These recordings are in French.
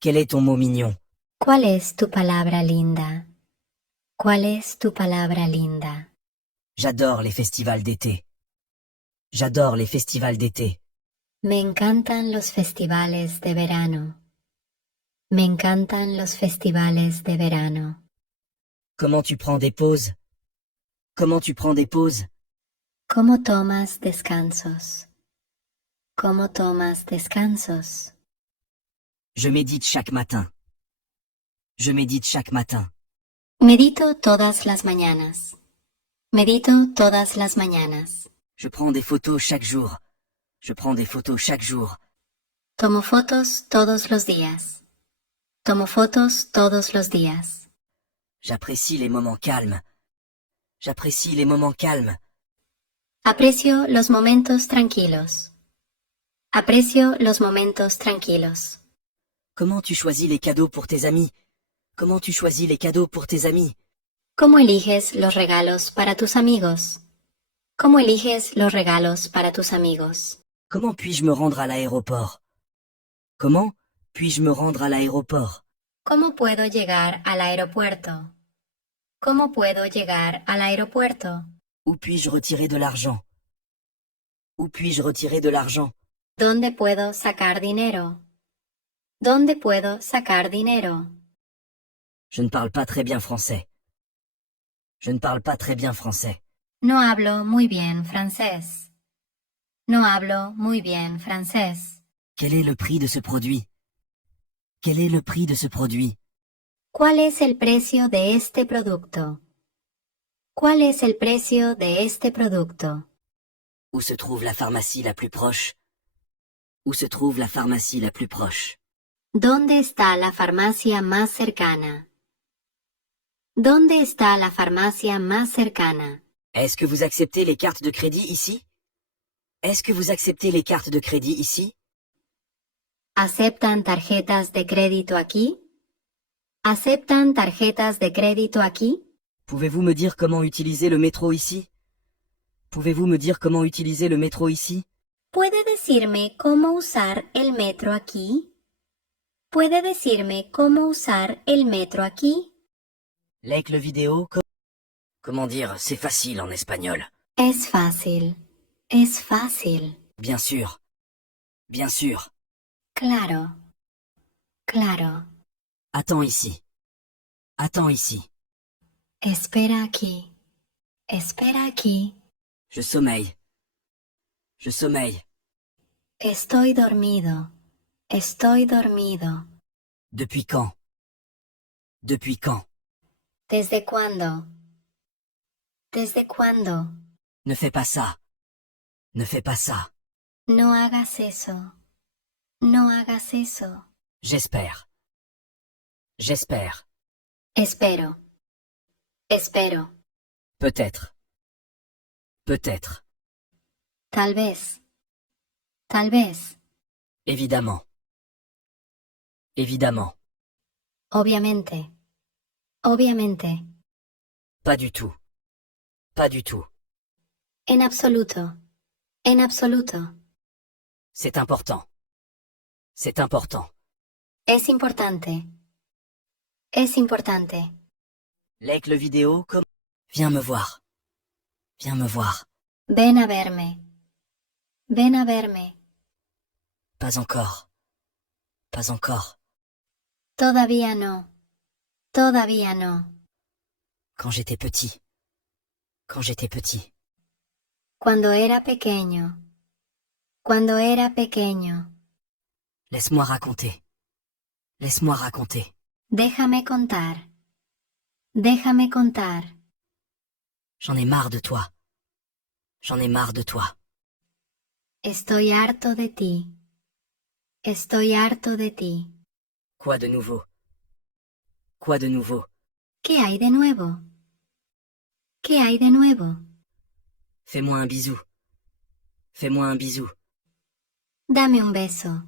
Quel est ton mot mignon? ¿Cuál es tu palabra linda? ¿Cuál es tu palabra linda? J'adore les festivals d'été. J'adore les festivals d'été. Me encantan los festivales de verano. Me encantan los festivales de verano. Comment tu prends des pauses? Comment tu prends des pauses? ¿Cómo tomas descansos? ¿Cómo tomas descansos? Je médite chaque matin. Je médite chaque matin. Medito todas las mañanas. Medito todas las mañanas. Je prends des photos chaque jour. Je prends des photos chaque jour. Tomo fotos todos los días. Tomo fotos todos los días. J'apprécie les moments calmes. J'apprécie les moments calmes. Aprecio los momentos tranquilos. Aprecio los momentos tranquilos. Comment tu choisis les cadeaux pour tes amis? Comment tu choisis les cadeaux pour tes amis? ¿Cómo eliges los regalos para tus amigos? ¿Cómo eliges los regalos para tus amigos? Comment puis-je me rendre à l'aéroport? Comment puis-je me rendre à l'aéroport? ¿Cómo puedo llegar al aeropuerto? ¿Cómo puedo llegar al aeropuerto? Où puis-je retirer de l'argent? Où puis-je retirer de l'argent? ¿Dónde puedo sacar dinero? ¿Dónde puedo sacar dinero? Je ne parle pas très bien français. Je ne parle pas très bien français. No hablo muy bien francés. No hablo muy bien francés. Quel est le prix de ce produit? Quel est le prix de ce produit? ¿Cuál es el precio de este producto? ¿Cuál es el precio de este producto? Où se trouve la pharmacie la plus proche? Où se trouve la pharmacie la plus proche? ¿Dónde está la farmacia más cercana? ¿Dónde está la farmacia más cercana? Est-ce que vous acceptez les cartes de crédit ici? Est-ce que vous acceptez les cartes de crédit ici? ¿Aceptan tarjetas de crédito aquí? ¿Aceptan tarjetas de crédito aquí? Pouvez-vous me dire comment utiliser le métro ici? Pouvez-vous me dire comment utiliser le métro ici? ¿Puede decirme cómo usar el metro aquí? ¿Puede decirme cómo usar el metro aquí? Like le vidéo. Comment dire, c'est facile en espagnol. Es fácil. Es fácil. Bien sûr. Bien sûr. Claro. Claro. Attends ici. Attends ici. Espera aquí. Espera aquí. Je sommeille. Je sommeille. Estoy dormido. Estoy dormido. Depuis quand? Depuis quand? ¿Desde cuándo? ¿Desde cuándo? Ne fais pas ça. Ne fais pas ça. No hagas eso. No hagas eso. J'espère. J'espère. Espero. Espero. Peut-être. Peut-être. Tal vez. Tal vez. Évidemment. Évidemment. Obviamente. Obviamente. Pas du tout. Pas du tout. En absoluto. En absoluto. C'est important. C'est important. Es importante. Es importante. Like le vidéo comme... Viens me voir. Viens me voir. Ven a verme. Ven a verme. Pas encore. Pas encore. Todavía no. Todavía no. Quand j'étais petit. Quand j'étais petit. Cuando era pequeño. Cuando era pequeño. Laisse-moi raconter. Laisse-moi raconter. Déjame contar. Déjame contar. J'en ai marre de toi. J'en ai marre de toi. Estoy harto de ti. Estoy harto de ti. Quoi de nouveau? Quoi de nouveau? ¿Qué hay de nuevo? ¿Qué hay de nuevo? Fais-moi un bisou. Fais-moi un bisou. Dame un beso.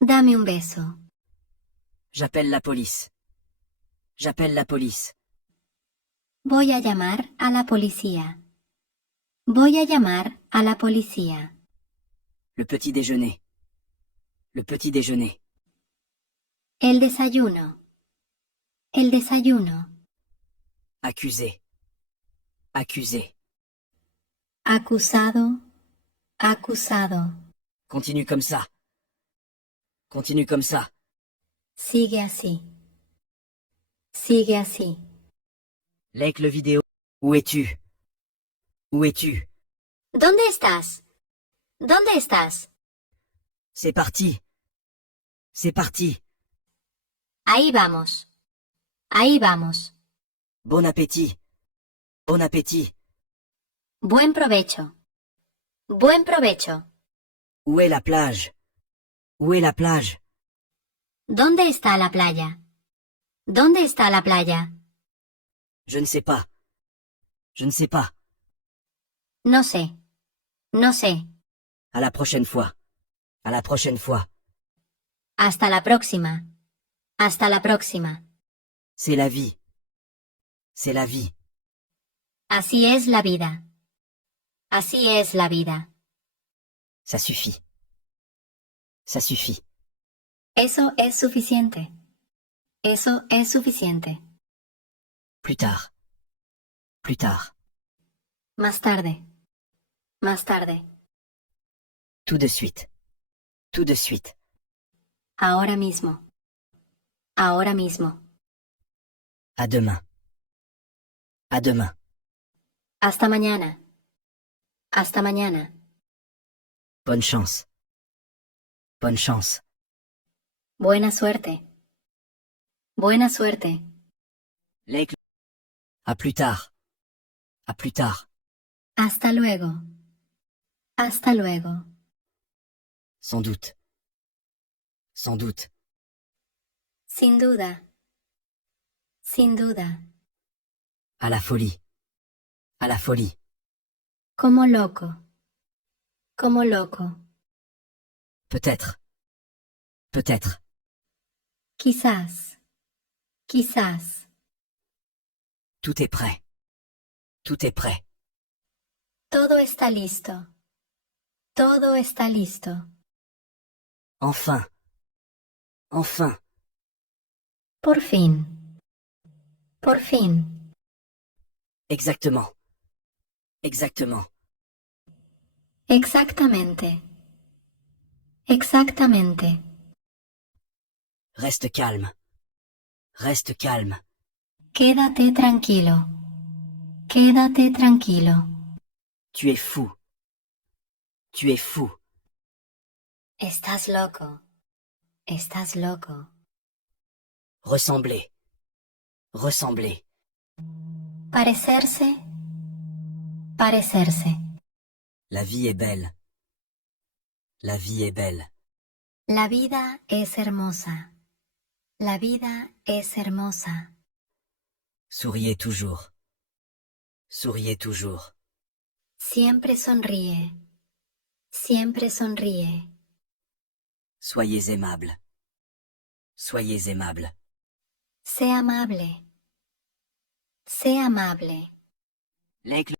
Dame un beso. J'appelle la police. J'appelle la police. Voy a llamar a la policía. Voy a llamar a la policía. Le petit déjeuner. Le petit déjeuner. El desayuno. El desayuno. Accusé. Accusé. Acusado. Acusado. Continue comme ça. Continue comme ça. Sigue así. Sigue así. Like le vidéo. Où es-tu? Où es-tu? ¿Dónde estás? ¿Dónde estás? C'est parti. C'est parti. Ahí vamos. Ahí vamos. Bon appétit. Bon appétit. Buen provecho. Buen provecho. Où est la plage? Où est la plage? ¿Dónde está la playa? ¿Dónde está la playa? Je ne sais pas. Je ne sais pas. No sé. No sé. À la prochaine fois. À la prochaine fois. Hasta la próxima. Hasta la próxima. C'est la vie. C'est la vie. Así es la vida. Así es la vida. Ça suffit. Ça suffit. Eso es suficiente. Eso es suficiente. Plus tard. Plus tard. Más tarde. Más tarde. Tout de suite. Tout de suite. Ahora mismo. Ahora mismo. À demain. À demain. Hasta mañana. Hasta mañana. Bonne chance. Bonne chance. Buena suerte. Buena suerte. Like. À plus tard. À plus tard. Hasta luego. Hasta luego. Sans doute. Sans doute. Sin duda. Sin duda. À la folie. À la folie. Como loco. Como loco. Peut-être. Peut-être. Quizás. Quizás. Tout est prêt. Tout est prêt. Todo está listo. Todo está listo. Enfin. Enfin. Por fin. Por fin. Exactement. Exactement. Exactamente. Exactamente. Reste calme. Reste calme. Quédate tranquilo. Quédate tranquilo. Tu es fou. Tu es fou. Estás loco. Estás loco. Ressembler. Ressembler. Parecerse. Parecerse. La vie est belle. La vie est belle. La vida es hermosa. La vida es hermosa. Souriez toujours. Souriez toujours. Siempre sonríe. Siempre sonríe. Soyez aimable. Soyez aimable. Sé amable. Sé amable. Like